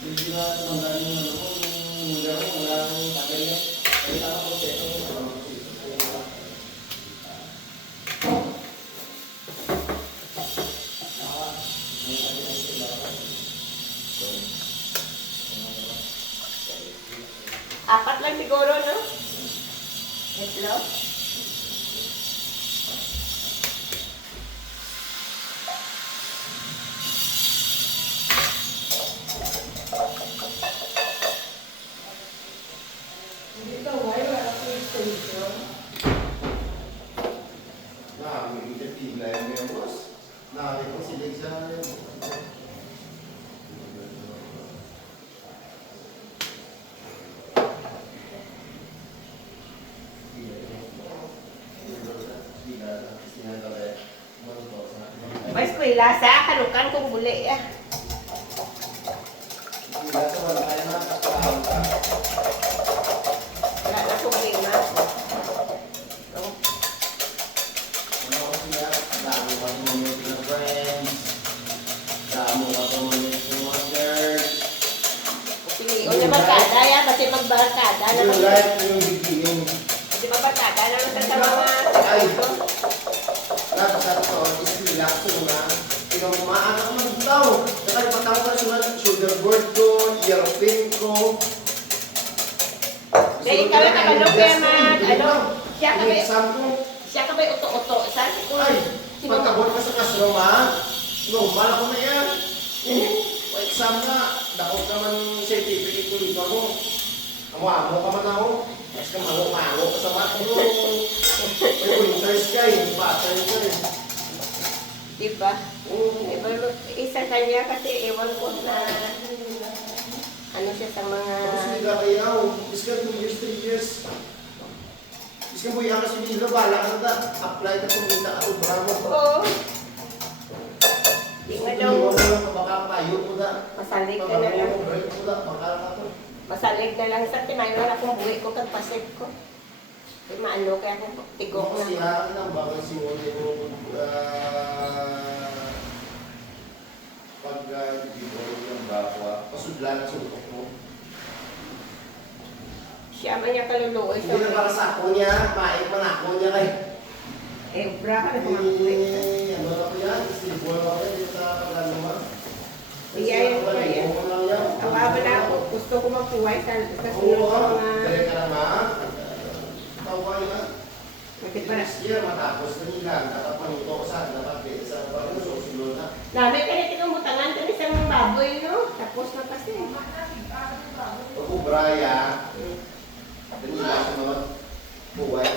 Hindi na tumanggaan yung ano ko, yung mula ko, wala nang tagal yan. Kaya ako po siya ito. Apat lang siguro, no? Itlog. Mas ko ilasa, kalukan kong buli ah. Wala na problema. Piliin na barkada ya, kasi magbarkada naman. Kasi magbarkada naman sa mga ko. Dahil ikaw yung tagalog kaya siya ka ba'y uto-uto? Saan si Kuya? Pagkabot ka sa kasroma, normal ako na yan. Exam na, dakot naman certificate ko dito mo. Amo-amo ka man ako. Tapos kang mango-mango ka sa mata mo. May winters ka eh, pattern ka eh. Diba? Diba? Isa kanya kasi ewan ko na ano siya sa mga... Tapos hindi ka kayaw. Is ka 2 years, 3 years. Is ka buya ka sa dito, bala ka na. Apply ka kumita ka, bravo. Oo. Di nga daw. Hindi mo lang baka payo mo na. Masalig ka na lang. Break mo na, baka ka. Masalig na lang sa timayo na akong buwi ko kag pasig ko. Kaya maano kaya akong tigok na. Siya lang baka simuli mo pag bibol ng bakwa, pasudlan sa utok mo. Siya man niya kaluluoy. Hindi na para sa ako niya, maik man ako niya kay. Bra ka na kumakulit. Ano na ko yan? Silbol ako yan dito sa paglalama. Iyayin ko yan. Awaba na ako. Gusto ko magpuway sa sunod sa mga... Kaya ka naman. Tawag na. Bakit ba na? Next year, matapos na nila. Dapat manuto ko sa dapat sa paglalama. Susunod na. Namin kaya tinumutangan ito isang baboy, no? Tapos na kasi. Pag-ubraya, kanila sa mga buhay.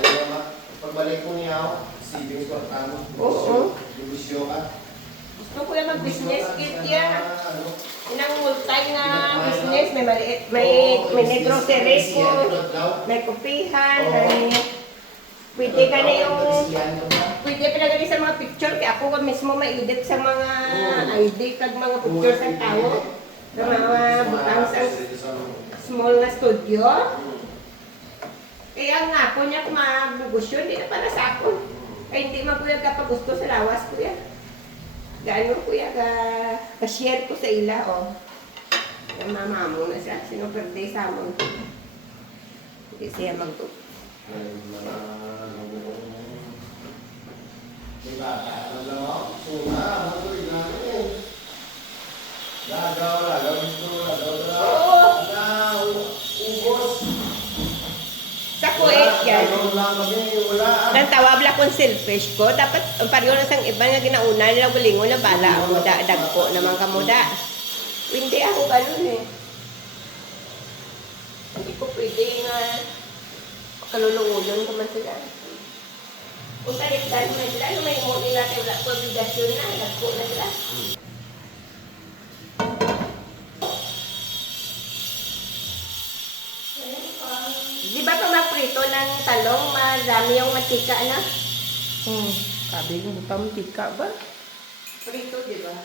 Pagbalik mo niya, savings ko ang Oo. negosyo ka. Gusto ko yung mag-business kit yan. Inang multi nga business. May maliit, may grocery ko. May kupihan, may... Pwede ka na yung... Pwede pinagali sa mga picture. Kaya ako mismo ma-edit sa mga ID kag mga picture sa tao. Sa mga butang sa small na studio. Kaya nga po niya kung mag-negosyo, hindi na para sa ako. Kaya hindi man kuya kapag gusto sa lawas kuya. Gaano kuya, ka-share ko sa ila, oh. Yung mama mo na siya, sinuperde sa amon. Hindi siya mag-to. Diba? Alam mo? Suna, matuloy na eh. Lagaw, ito, lagaw. Oo. Ubos. Sa kuwait yan. Wala. Nang tawabla kong selfish ko, dapat ang pariyo na sang iba nga ginauna nila gulingon na bala ang dagko naman kamuda. Hindi ako ganun eh. Hindi ko pwede nga kalulunguyon ko man sila. Kung talit-talit na sila, may mo nila kayo wala ko obligasyon na, dagko na sila. Di ba pag magprito ng talong, marami yung mantika na? Sabi ko, mantika ba? Prito, di ba?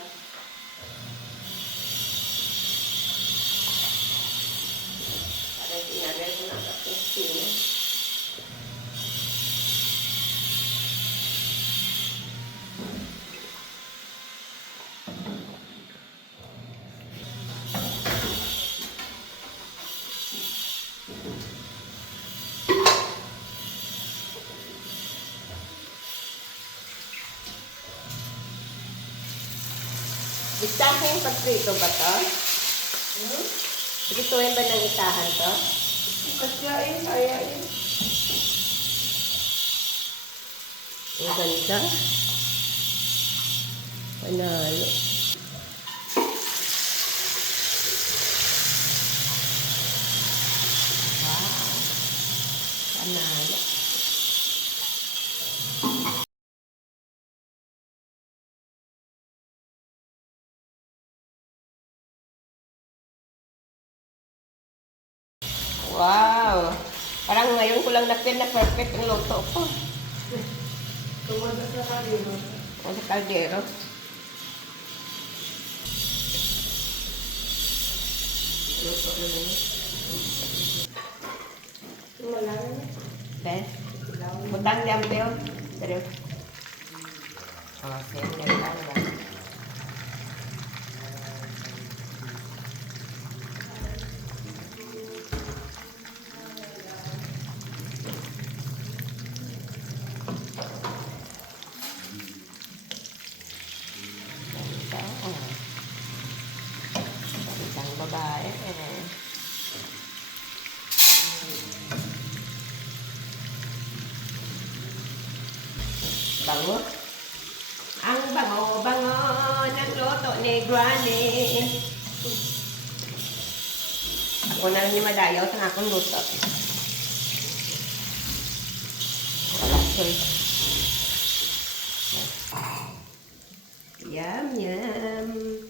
Parang tinagay ko na kapag sino. Isahin pagprito ba to? Prituin ba ng isahan to? Kasyain, ayain. Ang ganda. Panalo. Wow. Panalo. Wow! Parang ngayon ko lang na-feel na perfect ang luto ko. Tumanda sa kalino. O sa kaldero. Luto na yun. Wala na. Ben? Butang niya ang peo. Pero. Sige, ganda na. Isang babae. Bango. Ang bango-bango ng luto ni Granny. Ako na lang yung madayaw sa akong luto. Wala choice. Yum, yum.